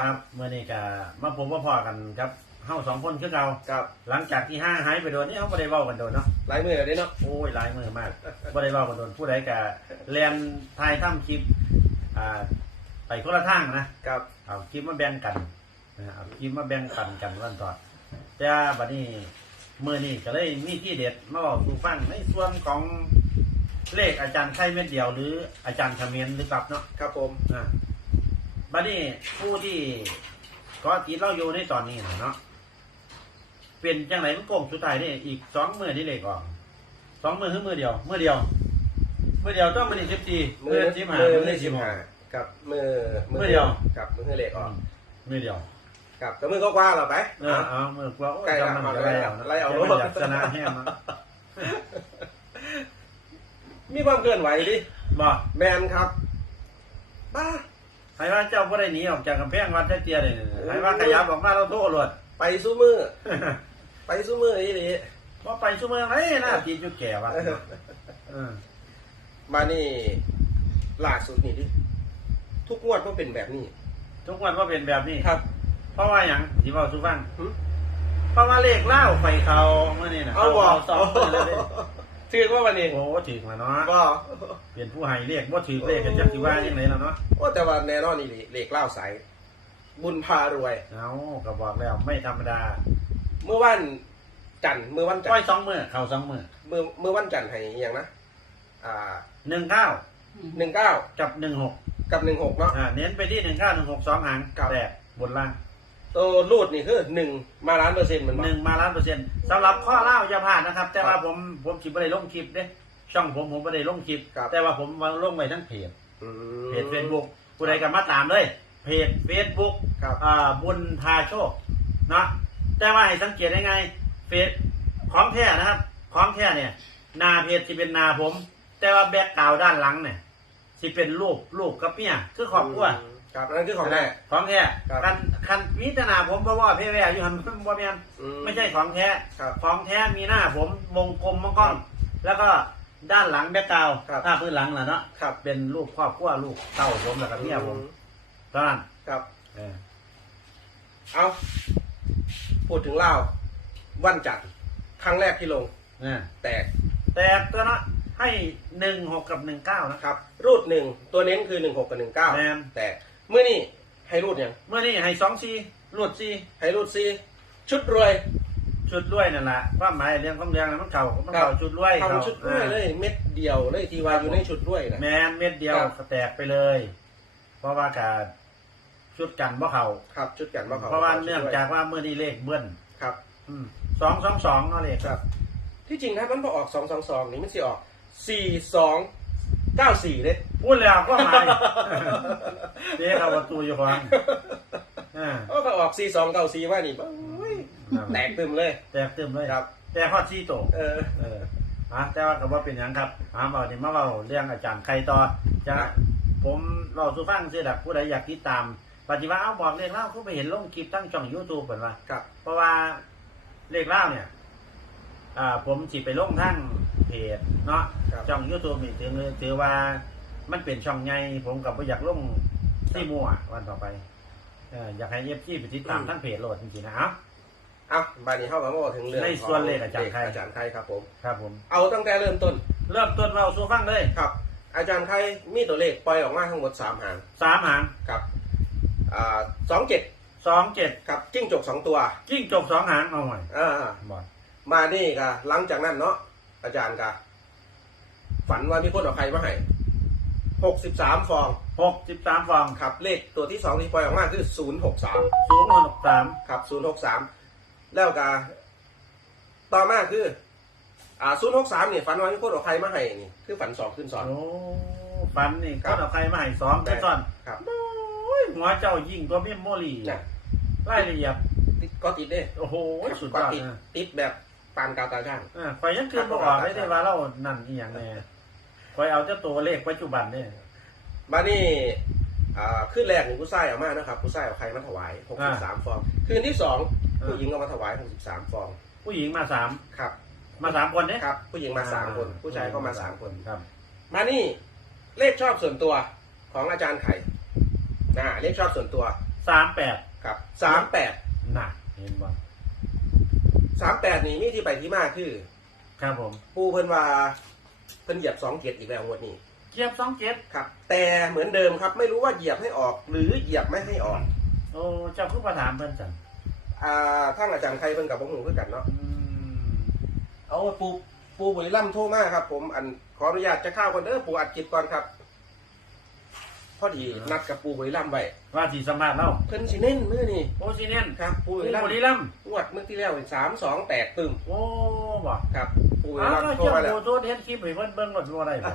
ครับเมื่อนี้ก็มาผมว่าพอกันครับเฮาสองคนคือเก่าครับหลังจากที่ห้างหายไปโดนนี่เขาบ่ได้เว้ากันโดนเนาะหลายมือเลยเนาะโอ้ยหลายมือมากบ่ได้เว้ากันโดนผู้ใดก็แลนทายทำคลิปอ่าไปคนละทางนะครับเอาคลิปมาแบ่งกันนะเอาคลิปมาแบ่งปันกันวันต่อแต่บัดนี้มื้อนี้ก็เลยมีที่เด็ดมาบอกสู่ฟังในส่วนของเลขอาจารย์ไข่เม็ดเดียวหรืออาจารย์เขมิ้นหรือกับเนาะครับผมอ่า บัดนี้ผู้ที่ก็ติดเราอยู่ในตอนนี้นะเนาะเป็นจังไรมันโกงสุดท้ายนี่อีกสองมือที่เลขออกสองมือคือมือเดียวมือเดียวมือเดียวต้องมือที่สิบสี่มือสิบห้ามือที่สิบหกกับมือมือเดียวกับมือเหล็กออกมือเดียวกับกับมือก็กว้างเราไปเออเอามือกว่าโอ้ยใกล้ละจำมันก็ได้เอานะไล่เอาแค่มันอยากชนะแห้งนะมีความเคลื่อนไหวดิบอกแมนครับบ้า ใครว่าเจ้าก็ได้หนีออกจากกำแพงวัดเจ้าเจียเลยใครว่าขยับออกมาเราโทษหลดไปสู้มือ ไปสู้มืออีนี่ว่าไปชั่วโมงไหนนะตีนอยู่แก่วะเออมานี่ล่าสุดนี่ดิทุกงวดก็เป็นแบบนี้ ทุกวันว่าเป็นแบบนี้ครับ เพราะว่าอย่างที่บอกสุฟังหึเพราะว่าเลขเล่าไปเขาเมื่อนี้นะเอาบอกสองคนเลยเด้ ถือว่าวันนี้โอ้ถึงแล้วเนาะก็เปลี่ยนผู้ให้เลขว่าถือเลขกันจักสิว่ายังไงแล้วเนาะโอ้แต่ว่าแน่นอนนี่เหล็กเล่าใสบุญพารวย เอาก็บอกแล้วไม่ธรรมดา เมื่อวันจันทร์เมื่อวันจันก้อทยร์สองมือเข่าสองมือเมื่อเมื่อวันจันทร์ให้อหย่างนะอ่าหนึ่งเก้าหนึ่งเก้ากับหนึ่งหกกับหนึ่งหกเนาะอ่าเน้นไปที่หนึ่งเก้าหนึ่งหกสองหางครับแต่บนล่าง ตัวรูดนี่คือหนึ่งมาล้านเปอร์เซ็นต์เหมือนหนึ่งมาล้านเปอร์เซ็นต์สำหรับข้อเล่าอย่าพลาดนะครับ แต่ว่าผมผมจิบไม่ได้ลงคลิปเด้ช่องผมผมไม่ได้ลงคลิปครับแต่ว่าผมมาลงไว้ทั้งเพจอืมเพจเฟซบุ๊กผู้ใดก็มาตามเลย เพจเฟซบุ๊กครับอ่าบุญพาโชคเนาะแต่ว่าให้สังเกตได้ไงเฟซของแท้นะครับ ของแท้เนี่ยหนาเพจที่เป็นหนาผม แต่ว่าแบ็กกราวด์ด้านหลังเนี่ยสิเป็นรูปลูกกับเมียคือครอบครัว ครับนั่นคือของแท้ ของแท้ครับคันคันมีแต่หนาผมเพราะว่าเพ่แว่อยู่หันบ่แม่นอืไม่ใช่ของแท้ครับของแท้มีหน้าผมวงกลมมังกรแล้วก็ด้านหลังแบ็กกราวด์ครับถ้าพื้นหลังล่ะเนาะครับเป็นรูปครอบครัวลูกเต้าผมแล้วก็เมียผมเท่านั้นครับ เออเอาพูดถึงเล่าวันจันทร์ครั้งแรกที่ลงเนี่ยแตกแต่ตัวเนาะให้หนึ่งหกกับหนึ่งเก้านะ ครับ รูดหนึ่งตัวเน้นคือหนึ่งหกกับหนึ่งเก้าแม่น แตก เมื่อนี่ให้รูดยังเมื่อนี้ให้สองซีรูดซีให้รูดซีชุดรวย ชุดรวยนั่นแหละความหมายเรื่องของเรื่องนะมันเก่ามันเก่าครับ ชุดรวยทำชุดรวยเลยเม็ดเดียวเลยที่ว่าอยู่ในชุดรวยนะ แมนเม็ดเดียวครับก็แตกไปเลย เพราะว่าการชุดกันว่าเขาครับชุดกันว่าเขาเพราะว่าเนื่องจากว่าเมื่อนี้เลขเบิ้ลครับ สองสองสองเนาะเลขครับ ที่จริงถ้ามันพอออกสองสองสองนี่มันสิออกสี่สอง เก้าสี่เลยพูดแล้วก็หมายเด็กเอาประตูอยู่ฟังอ่าก็ออกสี่สองเก้าสี่ว่านี่โอ้ยแตกตึมเลย แตกเติมเลยครับ แตกฮอดซีโตเออเอออะแต่ว่าก็ว่าเป็นอย่างครับอ่าเบาเนี่ยมาเบาเรื่องอาจารย์ใครต่อจะครับผมเราสุฟังเสียดักผู้ใดอยากติดตามปฏิวัติเอาบอกเลขเล่าเขาไปเห็นลงคลิปตั้งช่องยูทูบเหมือนว่าครับเพราะว่าเลขเล่าเนี่ย อ่า ผมจิไปลงทั้ง เพจเนาะครับ ช่องยูทูบนี่ถือถือว่ามันเป็นช่องไงผมกับอยากลงที่มั่ววันต่อไปเอออยากให้เอฟซีไปติดตามทั้งเพจโหลดจริงๆนะครับ เอาบานี้เข้ามาบอกถึงเรื่องในส่วนเลขอาจารย์เลขใครอาจารย์ใครครับผม ครับผม เอาตั้งแต่เริ่มต้นเริ่มต้นเราสู่ฟังเลยครับ อาจารย์ใครมีตัวเลขปล่อยออกมาทั้งหมดสามหางสามหางครับอ่าสองเจ็ดสองเจ็ดครับจิ้งจกสองตัวจิ้งจกสองหางเอาหน่อยอ่าบอลมานี่กะหลังจากนั้นเนาะ อาจารย์กะฝันว่ามีคนเอาใครมาให้หกสิบสามฟองหกสิบสามฟองครับเลขตัวที่สองที่ปล่อยออกมาคือศูนย์หกสามสูงหกสามครับศูนย์หกสามแล้วกะต่อมาคือ อ่าศูนย์หกสามเนี่ยฝันว่ามีคนเอาใครมาให้นี่คือฝันสองขึ้นสอนโอ้ฟันนี่ครัก็บเอาใครมาให้สองเป็นซ่อนครับโอ้ยหัวเจ้ายิ่งตัวเมมโมรี่น่ะรายละเอียดติดก็ติดเด้โอ้โหสุดยก็อดติดนะติดแบบ ปานกาวตาช่างอ่าข่อยยังคืนบอกไม่ได้ว่าเรานั่นอีหยังแน่ข่อยเอาเจ้าตัวเลขปัจจุบันเนี่ยมานี่อ่าขึ้นแรกนี่ผู้ชายเอามานะครับผู้ชายเอาใครมาถวายหกสิบสามฟอง คืนที่สองอ่าผู้หญิงเอามาถวายหกสิบสามฟอง ผู้หญิงมาสามครับ มาสามคนเนี่ยครับ ผู้หญิงมาสามคน ผู้ชายก็มาสามคนครับ มานี่เลขชอบส่วนตัวของอาจารย์ไข่นะเลขชอบส่วนตัวสามแปดครับสามแปดหนักเห็นบ่ สามแปดนี่มีที่ไปที่มาคือครับผมปูเพิ่นว่าเพิ่นเหยียบสองเจ็ดอีกแล้วงวดนี้เกียบสองเจ็ดครับ แต่เหมือนเดิมครับ ไม่รู้ว่าเหยียบให้ออก หรือเหยียบไม่ให้ออกโอ้เจ้าคือประถามเพิ่นจังอ่าท่านอาจารย์ใครเพิ่นกับพวกหนูคือกันเนาะอืมเอาปูปูบุรีรัมย์โทรมาครับ ผมอันขออนุญาตจะเข้าคนเด้อปูอัดจิตก่อนครับ พอดีนัดกับปูบุรีรัมย์ไว้ว่าสีสมภาษณ์เล่าเพิ่นสิเน้นมื้อนี่โอ้ซีเนียนครับปูผู้บุรีรัมบุย์รีรัมย์งวดเมื่อที่แล้วสามสองแตกตึมโอ้บ่ครับปูบุรีอ้าวรัมย์โทรเจ้ามาแล้วโตโทษเฮ็ดคลิปให้เพิ่นเบิ่งรถบ่ได้บ่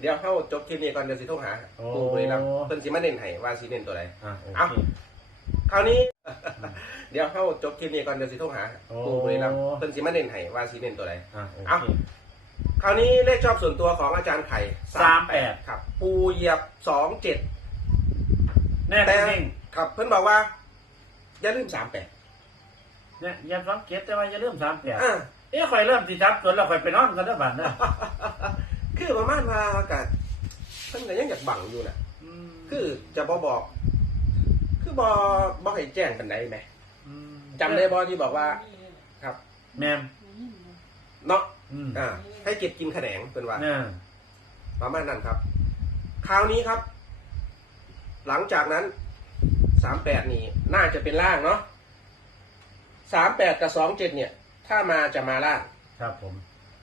เดี๋ยวเข้าจบคลิปนี้ก่อนเดี๋ยวสิโทรหาโอ้ ปูบุรีรัมย์เพิ่นสิมาเน้นให้ว่าสิเน้นตัวใด อะโอเอ้าเค คราวนี้ เดี๋ยวเข้าจบคลิปนี้ก่อนเดี๋ยวสิโทรหาโอ้ ปูบุรีรัมย์เพิ่นสิมาเน้นให้ว่าสิเน้นตัวใด อะโอเอ้าเค คราวนี้เลขชอบส่วนตัวของอาจารย์ไข่38 ครับ ปูเหยียบสองเจ็ดแน่แต่จริงครับเพิ่นบอกว่า อย่าลืมสามแปดๆเนี่ยอย่าสองเจ็ดแต่ว่าอย่าลืม38อ่า เอ๊ะข่อยเริ่มสิจับจนแล้วข่อยไปนอนกันเด้อบัดเด้อคือประมาณว่ากับเพิ่นก็ยังอยากบังอยู่น่ะมคือจะบอบอก คือบอบอให้แจ้งกันได้ไหมมจำได้บอที่บอกว่า ครับ แม่มเนาะ อืมอ่าให้เก็บกินขนงเป็นว่าน่ะประมาณนั้นครับ คราวนี้ครับ หลังจากนั้นสามแปดนี่ น่าจะเป็นล่างเนาะสามแปดกับสองเจ็ดเนี่ย ถ้ามาจะมาล่าง ครับผม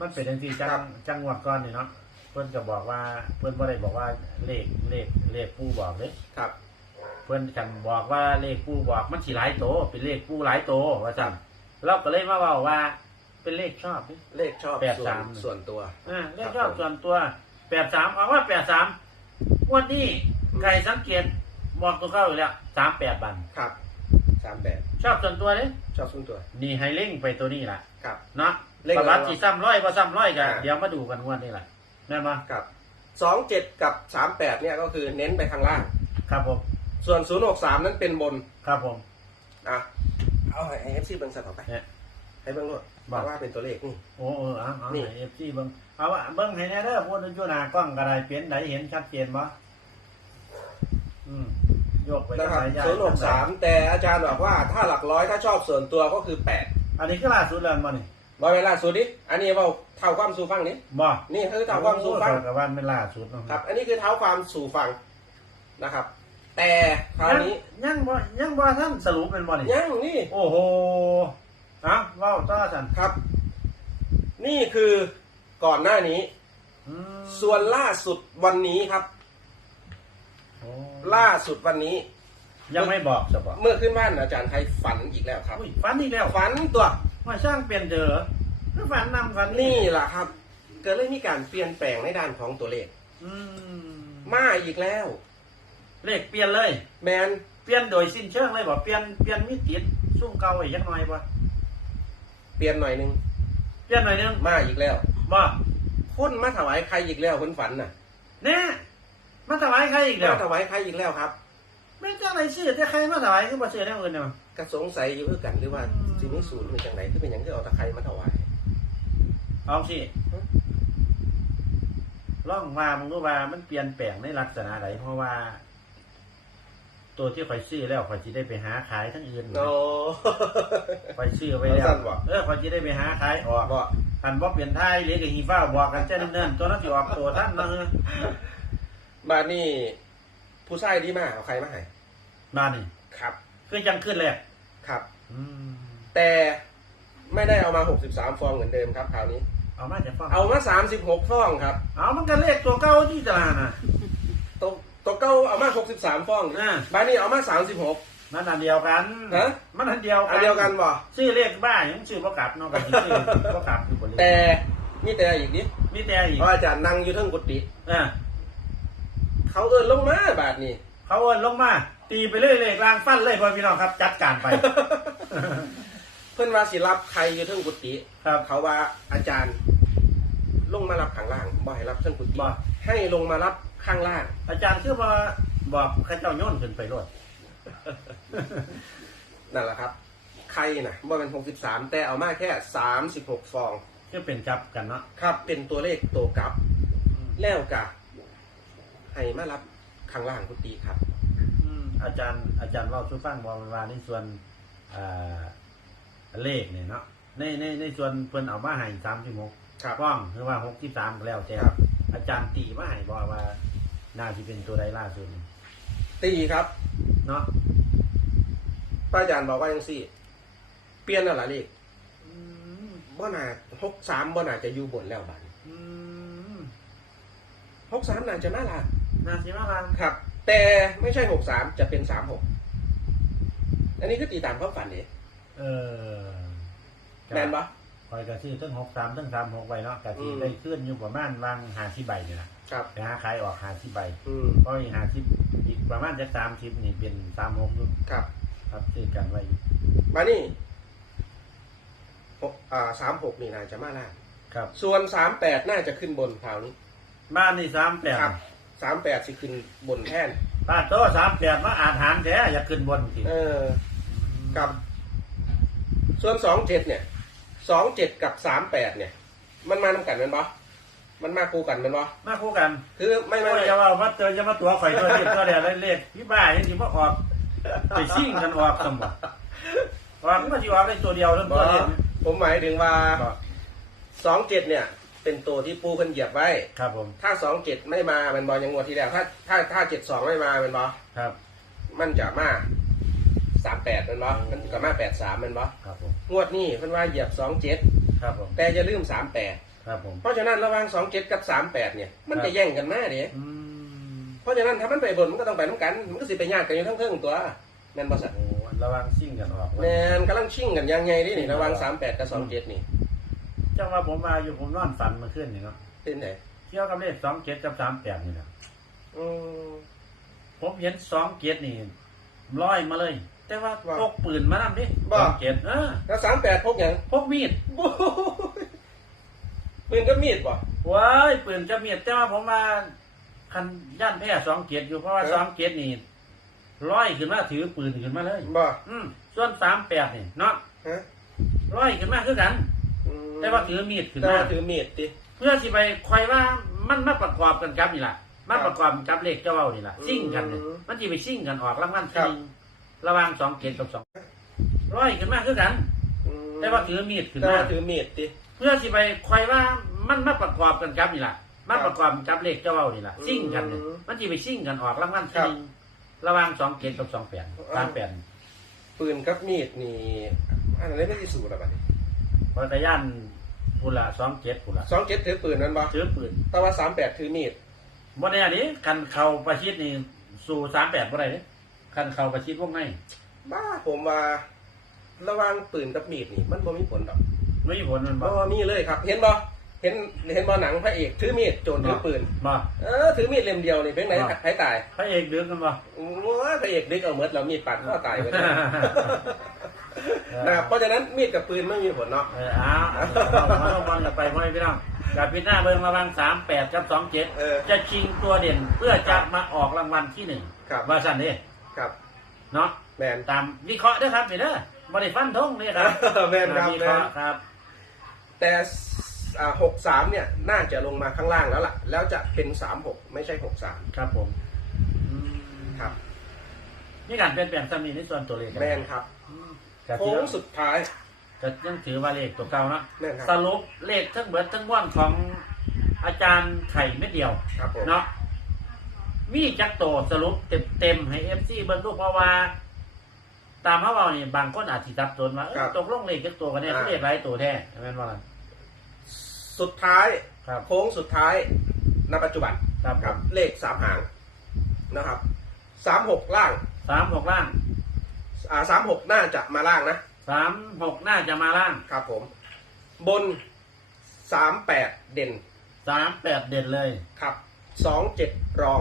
มันเป็นจังซี่จัครังบ จังหวัดก่อนนี่เนาะเพิ่นก็บอกว่าเพิ่นบ่ได้บอกว่าเลขเลขเลขผู้บอกเด้ครับ เพื่อนกันบอกว่าเลขผู้บอกมันสิหลายโตเป็นเลขผู้หลายโตว่าจังเราก็เลยมาเว่าว่า เป็นเลขชอบนี่เลขชอบแปดส่วสานม ส่วนตัว อ่าเลขชอบส่วนตัวแปดสามเอาว่าแปดสามวันนี้ใครสังเกตบอกตัวเข้าอยู่แล้วสามแปดบัน ครับสามแปดชอบส่วนตัวเลยชอบส่วนตัว นี่ให้เล่งไปตัวนี้แหละครับ เนาะเร่งประวัติแล้วที่ซ้ำร้อยพอซ้ำร้อยกันอ่า เดี๋ยวมาดูกันงวันนี้แหละแม่นปะครับสองเจ็ดกับสามแปดเนี่ยก็คือเน้นไปข้างล่าง ครับผมส่วนศูนย์หกสามนั้นเป็นบน ครับผม อะ เอาให้เอฟซีเบิ้งสัตว์ต่อไป เนี่ย ให้เบิ้งรถบอกว่าเป็นตัวเลขนี่ โอ้เออเอาเอานี่ เอฟซีเบิ้งเอาว่าเบิ้งให้แน่เด้อพูดอยู่หน้ากล้องกระไดเปลี่ยนไหนเห็นชัดเจนบ่อืมโยกไปนะครับทางไหศูนย์หกสามแต่อาจารย์บอกว่าถ้าหลักร้อยถ้าชอบส่วนตัวก็คือแปดอันนี้ก็ล่าสุดแล้วบ่นี่บอยเวลาสุดดิอันนี้เว่าเท่าความสู่ฟังนี้บ่นี่คือเท่าความสู่ฟังโอ้กับว่าเป็นล่าสุดเนาะครับ อันนี้คือเท้าความสู่ฟังนะครับ แต่คราวนี้ยังบ่ยังบ่ท่านสรุปเป็นบ่นี่ยังนี่โอ้โหเอ้าเว้าต่อสันครับ นี่คือก่อนหน้านี้ อืมส่วนล่าสุดวันนี้ครับ โอ้ล่าสุดวันนี้ ยังไม่บอกจะบอกเมื่อขึ้นบ้านอาจารย์ไทยฝันอีกแล้วครับ อุ้ยฝันอีกแล้วฝันตัวว่าช่างเปลี่ยนเด้อคือฝันนำฝันนี่แหละครับ เกิดเลยมีการเปลี่ยนแปลงในด้านของตัวเลข อืมมาอีกแล้ว เลขเปลี่ยนเลย แมนเปลี่ยนโดยสิ้นเชิงเลยบ่เปลี่ยนเปลี่ยนมิติซุ่มเก่าอีกจักหน่อยบ่ เปลี่ยนหน่อยหนึงเปลี่ยนหน่อยหนึงมาอีกแล้วบ่คนมาถวายใครอีกแล้วคนฝันน่ะแน่มาถวายใครอีกแล้วมาถวายใครอีกแล้วครับไม่เจ้าไหนซื้อแต่ใครมาถวายคือบ่ซื้อแนวอื่นเนาะก็สงสัยอยู่เพื่อกันหรือว่าอืมสิมีศูนย์เป็นจังไหนคือเป็นอย่างที่เอาตะไคร้มาถวายเอาสิลองว่ามึงรู้ว่ามันเปลี่ยนแปลงในลักษณะใดเพราะว่า ตัวที่ข่อยซื้อแล้วข่อยสิได้ไปหาขายทั้งอื่นโอ้ ข่อยซื้อไว้แล้วเอาสั้นบ่ เออข่อยสิได้ไปหาขายออกบอกอันบ่เปลี่ยนท้ายหรือกับฮีฟ้าบอกกันแจ้เนิ่นๆตัวนั้นสิออกตัวท่านเนาะเออมานี่ผู้ชายดีมากเอาใครมาให้มานี่ครับ คือจังขึ้นเลยครับ อืมแต่ไม่ได้เอามา 63 ฟองเหมือนเดิมครับคราวนี้ เอามาจะฟังเอามา 36 ฟองครับเอามันก็เลขตัวเก่าที่ตลาดน่ะตัว ตัวเก้าเอามา63ฟองอ่า บ้านนี้เอามา36มันอันเดียวกันฮะ มันอันเดียวกัอันเดียวกันบ่ ชื่อเลขบ้ายังชื่อบ่กลับเนาะก็สิชื่อบ่กลับอยู่บนเลขแต่นี่แต่อีกนิดมีแต่อีกเพราะอาจารย์นั่งอยู่เทั้งกุฏิอ่าเขาเอินลงมาบาทนี้เขาเอิ้นลงมา ตีไปเรื่อยเลยกลางฟันเลยพ่อพี่น้องครับ จัดการไป เพื่อนว่าสิรับใครอยู่เทั้งกุฏิครับ เขาว่าอาจารย์ ลงมารับข้างล่างบ่ให้รับเทั้งกุฏิบ่ ให้ลงมารับ ข้างล่าง อาจารย์คือว่าบอกข้าเจ้าโยนขึ้นไปรถนั่นแหละครับ ใครนะบ่เป็น63แต่เอามาแค่36ฟองคือเป็นจับกันเนาะครับ เป็นตัวเลขตัวกลับ แล้วกะให้มารับข้างล่างกุฏิครับ อืมอาจารย์อาจารย์เว่าช่วยฟังบอกว่าในส่วนอ่าเลขเนี่ยเนาะในในในส่วนเพิ่นเอามาให้สามสิบหกครับ ป้องคือว่าหกที่สามก็แล้วแต่ครับ อาจารย์ตีมาให้บอกว่า น่าจะเป็นตัวใดล่าสุดนี่ตีครับ เนาะพระอาจารย์บอกว่ายังสี่ เปลี่ยนอะไรเลขอืมบ่น่าหกสามบ่น่าจะอยู่บนแล้วบัดอืมหกสามน่าจะน่ารักน่าสิมาลังครับ แต่ไม่ใช่หกสามจะเป็นสามหกอันนี้คือตีตามความฝันนี่เออแมนปะคอยกระชื่อตั้งหกสามตั้งสามหกใบเนาะกะที่อืมได้ขึ้นอยู่ประมาณวางหาที่ใบเนี่ยนะ ครับ ไปหาขายออกหาที่ใบอืมเพราะอีกหาที่อีกประมาณจะสามทิปนี่เป็นสามหกอยู่ครับครับชื่อกันไว้อยู่มานี่หกอ่าสามหกนี่น่าจะมาล่างครับ ส่วนสามแปดน่าจะขึ้นบนคราวนี้ บ้านนี่สามแปดครับสามแปดสิขึ้นบนแท่นบ้านโตสามแปดมาอาหารแท้อยากขึ้นบนสิเออครับ ส่วนสองเจ็ดเนี่ยสองเจ็ดกับสามแปดเนี่ย มันมานำกันแมันบ่ มันมาคู่กันแมันบ่มาคู่กันคือไม่ไม่ไม่ไม่จะว่าว่าเจอจะมาตัวข่อยตัวนี้ตัวเดียวเลขพี่บ้าอย่างที่ว่าออกไปชิ่งกันออกสมบัติว่ามันมาที่ออกได้ตัวเดียวทั้งบ่ตัวเดียวผมหมายถึงว่าก็สองเจ็ดเนี่ย เป็นตัวที่ปูเพิ่นเหยียบไว้ ครับผมถ้าสองเจ็ดไม่มามันบอยังงวดที่แล้วถ้าถ้าถ้าเจ็ดสองไม่มามันบอครับ มันจะมาสามแปดมันบอมันก็มาแปดสามมันบอครับผมงวดนี้เพิ่นว่าเหยียบสองเจ็ดครับผมแต่จะลืมสามแปด ครับผม เพราะฉะนั้นระหว่างสองเจ็ดกับสามแปดเนี่ย มันครัจะบแย่งกันมาเด้อืมเพราะฉะนั้นถ้ามันไปบนมันก็ต้องไปน้ำกัน มันก็สิไปญาติกันอยู่ทั้งเทิงตัวแม่นบ่สัตว์โอ้ระวังชิ่งกันออกแม่นกำลังชิ่งกันยังไงดินี่ระหว่างสามแปดกับสองเจ็ดนี่จังว่าผมมาอยู่ผมนอนฝันเมาขึ้นนี่เนาะเป็นไหนเกี่ยวกับเลขสองเจ็ดกับสามแปดนี่นะอืม ผมเห็นสองเจ็ดนี่ลอยมาเลย แต่ว่าว่าพกปืนมานั่นดิบ่ สองเจ็ดเออแล้วสามแปดพกหยังพกมีด โอ้โห ปืนก็มีดบ่ว้ายปืนจะมีดแต่ว่าผมมาคันย่านแพ้สองเกียรอยู่เพราะว่าเออ สองเกียรนี่ร้อยขึ้นมาถือปืนขึ้นมาเลย บ่อืมส่วนสามแปดนี่เนาะฮะร้อยขึ้นมาคือกันอืมแต่ว่าถือมีดขึ้นแต่มาว่าถือมีดติ เพื่อสิไปคอยว่ามันมาประกอบกันกับนี่แหละมาครับประกอบกับเลขเจ้าเว้านี่แหละอืมซิ่งกันเนี่ยมันจะไปซิ่งกันออกรางวัลครัที่บหนึ่งระหว่างสองเกียรกับสองร้อยขึ้นมาคือกัน อืมแต่ว่าถือมีดขึ้นแต่มาว่าถือมีดติ เพื่อที่ไปคอยว่ามันมาประกอบกันกับนี่แหละมาประกอบกับเลขเจ้าเว้านี่แหละอืมซิ่งกันเนี่ยมันจะไปซิ่งกันออกรางวัลครัที่บหนึ่งระหว่างสองเกตกับสองแปดอ๋อสามแปดปืนกับมีดนี่อันนั้นไม่ได้สูตรอะบัดนี้พอตะย่านพุนละสองเกตพุนละสองเจ็ดถือปืนนั่นบ่ซื้อปืน แต่ว่าสามแปดถือมีดบ่แน่นี้คันเขาประชิดนี่สู่สามแปดบ่ได้เด้คันเขาประชิดวงในบ้าผมว่าระหว่างปืนกับมีดนี่ มันบ่มีผลดอก ไม่มีผลมันบ่บ่มีเลยครับ เห็นบ่เห็นเห็นบ่หนังพระเอกถือมีดโจรถือปืน บ่ เออถือมีดเล่มเดียวนี่เป็นไหนบ่ ใครตายพระเอกดึกกันบ่โอ้ยพระเอกดึกเอาเมดเรามีดปัดข้อตายไปเลย นะครับเพราะฉะนั้นมีดกับปืนไม่มีผลเนาะ เอออ้าวเอาเอาบอลกันไปพ่อแม่พี่น้องกับพิดหน้าเบิ่งระหว่างสามแปดกับสองเจ็ดเออจะชิงตัวเด่นเพื่อจะมาออกรางวัลที่หนึ่งครับ ว่าสั่นเด้ครับ เนาะแมน ตามวิเคราะห์เด้อครับนี่เด้อบริฟันทงนี่ครับ แมนครับ วิแมเคนราะห์ครับ แต่หกสามเนี่ยน่าจะลงมาข้างล่างแล้วล่ะ แล้วจะเป็นสามหกไม่ใช่หกสามครับผมอืมครับนี่การเปลี่ยนแปลงสามีในส่วนตัวเลขแมนครับอืมก็โค้ถืงสุดท้ายก็ยังถือว่าเลขตัวเก่าเนาะแม่นครับสรุปเลขทั้งเบิดทั้งม้วนของอาจารย์ไข่เม็ดเดียวครับผมเนาะมีจักโตสรุปเต็มเต็มๆให้เอฟซีเบิ่งดูเพราะว่า ตามเขาเว่านี่บางคนอาจสิทับตนว่าเอ้ยตกลงเลขจักตัวกันเนี่ยเลขหลายตัวแท้แม่นว่าล่ะ สุดท้ายครับโค้งสุดท้ายณปัจจุบันครับครับเลขสามหางนะครับสามหกล่างสามหกล่างอ่าสามหกน่าจะมาล่างนะสามหกน่าจะมาล่างครับผม บนสามแปดเด่นสามแปดเด่นเลยครับสองเจ็ดรอง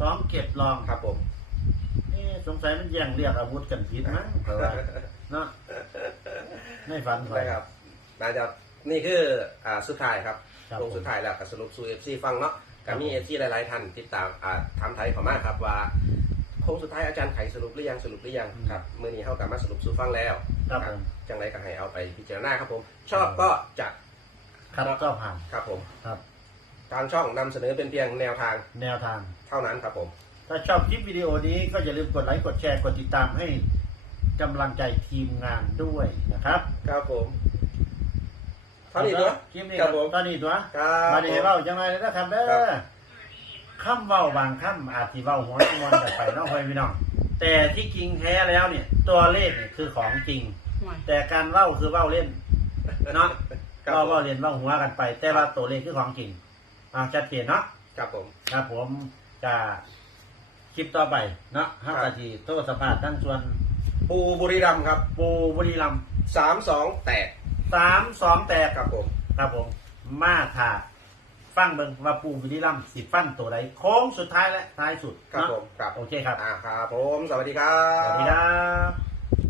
สองเก็บรองครับผมเอ๊ะสงสัยมันแย่งเรียกอาวุธกันผิดมั้งเพราะว่าเนาะไม่ฝันไปนะครับน่าจะ นี่คืออ่าสุดท้ายครับครับลงสุดท้ายแล้วก็สรุปสู่เอฟซีฟังเนาะก็มีเอฟซีหลายๆท่านติดตามอ่าทำไทยเขามากครับว่าโค้งสุดท้ายอาจารย์ไขสรุปหรือยังสรุปหรือยังครับเมื่อนี้เข้ากับมาสรุปสู่ฟังแล้วครับผม จังไรก็ให้เอาไปพิจารณาครับผม ชอบก็จัดครับก็ผ่านครับผมครับ ทางช่องนำเสนอเป็นเพียงแนวทางแนวทาง เท่านั้นครับผม ถ้าชอบคลิปวิดีโอนี้ก็อย่าลืมกดไลค์กดแชร์กดติดตามให้กำลังใจทีมงานด้วยนะครับ ครับผม เท่านี้ตัวคลิปนี้ครับผม ตอนนี้ตัวครับมาเดี๋ผยวมเว้าจังไรเลยนะครับเด้ครัอบ คำเว้าบางคำอาจสิเว้าหัวมวนกันไปเน้องพ่อพี่น้อง แต่ที่จริงแท้แล้วเนี่ย ตัวเลขเนี่ยคือของจริงห่วยแต่การเว้าคือเว้าเล่นเนาะครับเว้าผมเว้าเล่นเว้าหัวกันไป แต่ว่าตัวเลขคือของจริงอ่าชัดเจนเนาะ ครับผม ครับผมจะคลิปต่อไปเนาะห้าครับ นาทีโทษสัมภาษณ์ทั้งส่วนปูบุรีรัมย์ครับปูบุรีรัมย์สามสองแตก สามสองแตกครับผม ครับผม มาถ่าฟังเบิงว่าปูบุรีรัมย์สิฟันตัวใดโค้งสุดท้ายและท้ายสุดครับเนาะผม ครับ โอเคครับ อ่าครับผม สวัสดีครัสบวัสดีครับ